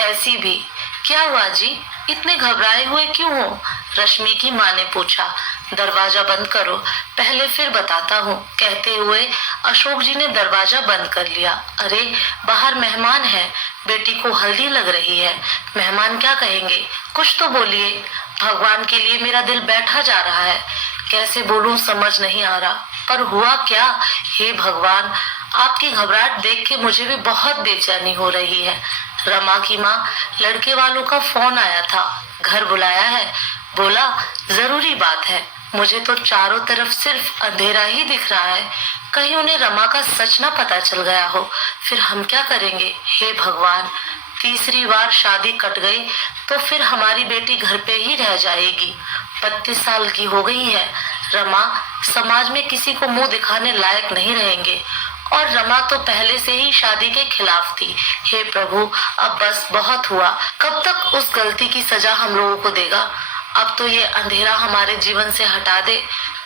ऐसी भी। क्या हुआ जी, इतने घबराए हुए क्यों हो? रश्मि की माँ ने पूछा। दरवाजा बंद करो, पहले फिर बताता हूँ, कहते हुए अशोक जी ने दरवाजा बंद कर लिया। अरे बाहर मेहमान है, बेटी को हल्दी लग रही है, मेहमान क्या कहेंगे, कुछ तो बोलिए। भगवान के लिए मेरा दिल बैठा जा रहा है, कैसे बोलूं समझ नहीं आ रहा। पर हुआ क्या? हे भगवान, आपकी घबराहट देख के मुझे भी बहुत बेचैनी हो रही है। रमा की माँ, लड़के वालों का फोन आया था, घर बुलाया है, बोला जरूरी बात है। मुझे तो चारों तरफ सिर्फ अंधेरा ही दिख रहा है, कहीं उन्हें रमा का सच ना पता चल गया हो, फिर हम क्या करेंगे। हे भगवान, तीसरी बार शादी कट गई तो फिर हमारी बेटी घर पे ही रह जाएगी। 32 साल की हो गई है। रमा समाज में किसी को मुंह दिखाने लायक नहीं रहेंगे, और रमा तो पहले से ही शादी के खिलाफ थी। हे प्रभु, अब बस बहुत हुआ, कब तक उस गलती की सजा हम लोगों को देगा। अब तो ये अंधेरा हमारे जीवन से हटा दे।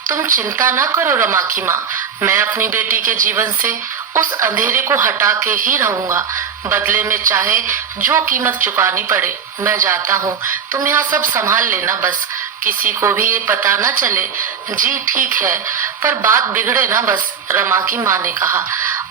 तुम चिंता न करो रमा की माँ, मैं अपनी बेटी के जीवन से उस अंधेरे को हटा के ही रहूंगा, बदले में चाहे जो कीमत चुकानी पड़े। मैं जाता हूँ, तुम यहाँ सब संभाल लेना, बस किसी को भी ये पता न चले। जी ठीक है, पर बात बिगड़े ना बस, रमा की माँ ने कहा।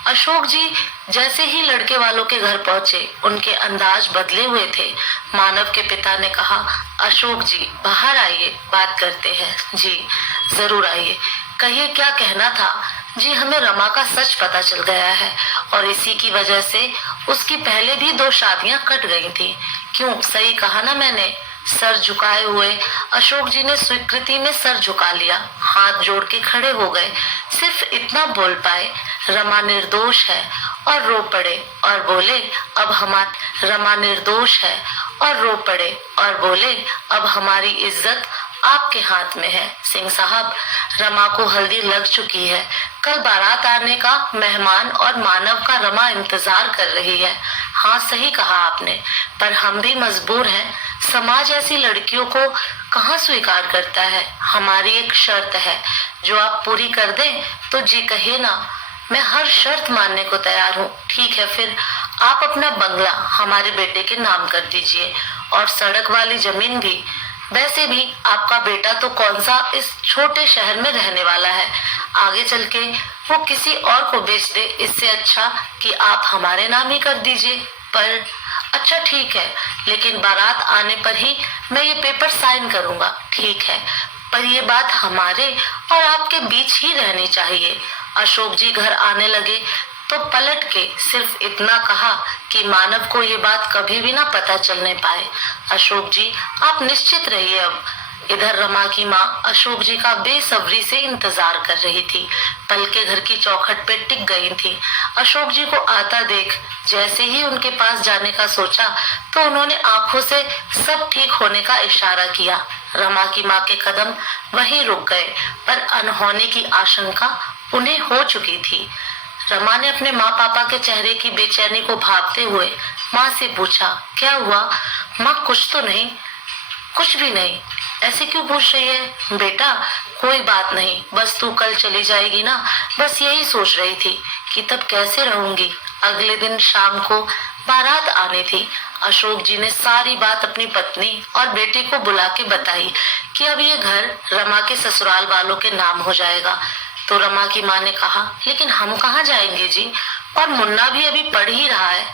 अशोक जी जैसे ही लड़के वालों के घर पहुंचे, उनके अंदाज बदले हुए थे। मानव के पिता ने कहा, अशोक जी बाहर आइए, बात करते हैं। जी जरूर आइए, कहिए क्या कहना था। जी हमें रमा का सच पता चल गया है, और इसी की वजह से उसकी पहले भी 2 शादियां कट गई थी। क्यों, सही कहा ना मैंने? सर झुकाए हुए अशोक जी ने स्वीकृति में सर झुका लिया, हाथ जोड़ के खड़े हो गए। सिर्फ इतना बोल पाए, रमा निर्दोष है, और रो पड़े और बोले अब हमारी रमा निर्दोष है, और रो पड़े और बोले अब हमारी इज्जत आपके हाथ में है। सिंह साहब, रमा को हल्दी लग चुकी है, कल बारात आने का मेहमान और मानव का रमा इंतजार कर रही है। हाँ सही कहा आपने, पर हम भी मजबूर हैं, समाज ऐसी लड़कियों को कहाँ स्वीकार करता है। हमारी एक शर्त है, जो आप पूरी कर दें तो जी कहिए ना, मैं हर शर्त मानने को तैयार हूँ। ठीक है, फिर आप अपना बंगला हमारे बेटे के नाम कर दीजिए, और सड़क वाली जमीन भी। वैसे भी आपका बेटा तो कौन सा इस छोटे शहर में रहने वाला है, आगे चल के वो किसी और को बेच दे, इससे अच्छा कि आप हमारे नाम ही कर दीजिए। पर अच्छा ठीक है, लेकिन बारात आने पर ही मैं ये पेपर साइन करूंगा। ठीक है, पर ये बात हमारे और आपके बीच ही रहनी चाहिए। अशोक जी घर आने लगे तो पलट के सिर्फ इतना कहा कि मानव को ये बात कभी भी ना पता चलने पाए। अशोक जी आप निश्चित रहिए अब। इधर रमा की माँ अशोक जी का बेसब्री से इंतजार कर रही थी, पल के घर की चौखट पे टिक गई थी। अशोक जी को आता देख जैसे ही उनके पास जाने का सोचा, तो उन्होंने आंखों से सब ठीक होने का इशारा किया। रमा की माँ के कदम वहीं रुक गए, पर अनहोनी की आशंका उन्हें हो चुकी थी। रमा ने अपने माँ पापा के चेहरे की बेचैनी को भांपते हुए माँ से पूछा, क्या हुआ माँ? कुछ तो नहीं? कुछ भी नहीं। ऐसे क्यों पूछ रही है बेटा? कोई बात नहीं, बस तू कल चली जाएगी ना, बस यही सोच रही थी कि तब कैसे रहूंगी। अगले दिन शाम को बारात आनी थी। अशोक जी ने सारी बात अपनी पत्नी और बेटे को बुला के बताई कि अब ये घर रमा के ससुराल वालों के नाम हो जाएगा। तो रमा की माँ ने कहा, लेकिन हम कहाँ जाएंगे जी, और मुन्ना भी अभी पढ़ ही रहा है।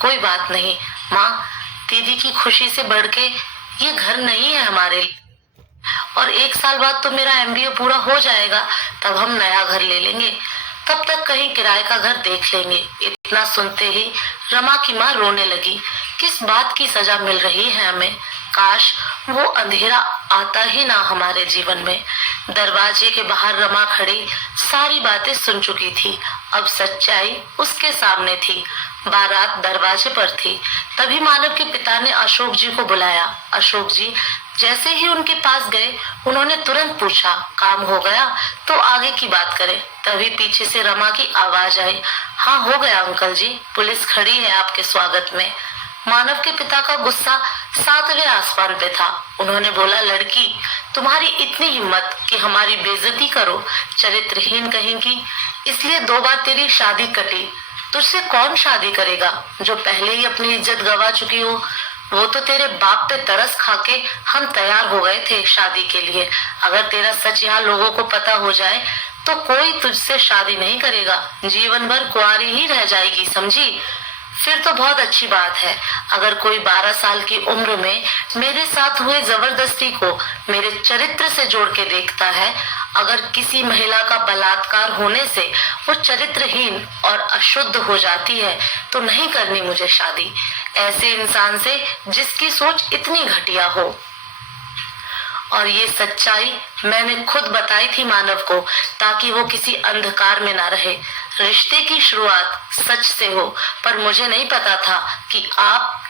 कोई बात नहीं माँ, दीदी की खुशी से बढ़ के ये घर नहीं है हमारे लिए, और 1 साल बाद तो मेरा MBA पूरा हो जाएगा, तब हम नया घर ले लेंगे, तब तक कहीं किराए का घर देख लेंगे। इतना सुनते ही रमा की माँ रोने लगी। किस बात की सजा मिल रही है हमें? काश वो अंधेरा आता ही ना हमारे जीवन में। दरवाजे के बाहर रमा खड़ी सारी बातें सुन चुकी थी, अब सच्चाई उसके सामने थी। बारात दरवाजे पर थी, तभी मानव के पिता ने अशोक जी को बुलाया। अशोक जी जैसे ही उनके पास गए, उन्होंने तुरंत पूछा, काम हो गया तो आगे की बात करें। तभी पीछे से रमा की आवाज आई, हाँ हो गया अंकल जी, पुलिस खड़ी है आपके स्वागत में। मानव के पिता का गुस्सा 7वें आसमान पे था। उन्होंने बोला, लड़की तुम्हारी इतनी हिम्मत कि हमारी बेइज्जती करो, चरित्रहीन कहीं की, इसलिए 2 बार तेरी शादी कटी, तुझसे कौन शादी करेगा जो पहले ही अपनी इज्जत गंवा चुकी हो। वो तो तेरे बाप पे तरस खा के हम तैयार हो गए थे शादी के लिए। अगर तेरा सच यहाँ लोगों को पता हो जाए तो कोई तुझसे शादी नहीं करेगा, जीवन भर कुंवारी ही रह जाएगी, समझी। फिर तो बहुत अच्छी बात है। अगर कोई 12 साल की उम्र में मेरे साथ हुए जबरदस्ती को मेरे चरित्र से जोड़ के देखता है, अगर किसी महिला का बलात्कार होने से वो चरित्रहीन और अशुद्ध हो जाती है तो नहीं करनी मुझे शादी ऐसे इंसान से जिसकी सोच इतनी घटिया हो। और ये सच्चाई मैंने खुद बताई थी मानव को, ताकि वो किसी अंधकार में ना रहे। रिश्ते की शुरुआत सच से हो, पर मुझे नहीं पता था कि आप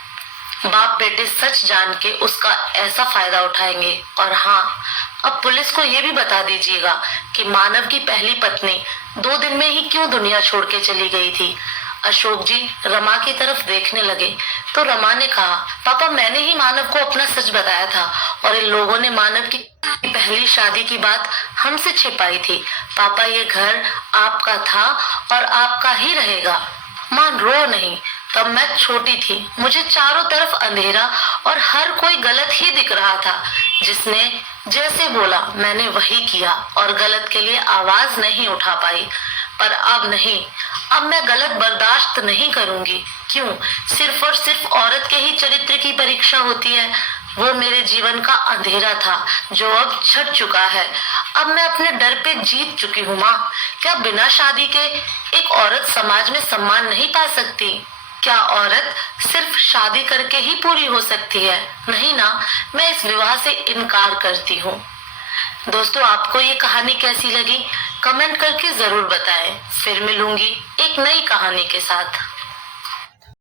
बाप बेटे सच जान के उसका ऐसा फायदा उठाएंगे। और हाँ, अब पुलिस को ये भी बता दीजिएगा कि मानव की पहली पत्नी 2 दिन में ही क्यों दुनिया छोड़ के चली गई थी। अशोक जी रमा की तरफ देखने लगे तो रमा ने कहा, पापा मैंने ही मानव को अपना सच बताया था और इन लोगों ने मानव की पहली शादी की बात हमसे छिपाई थी। पापा ये घर आपका था और आपका ही रहेगा। मां रो नहीं, तब मैं छोटी थी, मुझे चारों तरफ अंधेरा और हर कोई गलत ही दिख रहा था। जिसने जैसे बोला मैंने वही किया और गलत के लिए आवाज नहीं उठा पाई। पर अब नहीं, अब मैं गलत बर्दाश्त नहीं करूंगी। क्यों? सिर्फ और सिर्फ औरत के ही चरित्र की परीक्षा होती है। वो मेरे जीवन का अंधेरा था जो अब छट चुका है। अब मैं अपने डर पे जीत चुकी हूँ। माँ, क्या बिना शादी के एक औरत समाज में सम्मान नहीं पा सकती? क्या औरत सिर्फ शादी करके ही पूरी हो सकती है? नहीं ना, मैं इस विवाह से इनकार करती हूँ। दोस्तों, आपको ये कहानी कैसी लगी कमेंट करके जरूर बताएं। फिर मिलूंगी एक नई कहानी के साथ।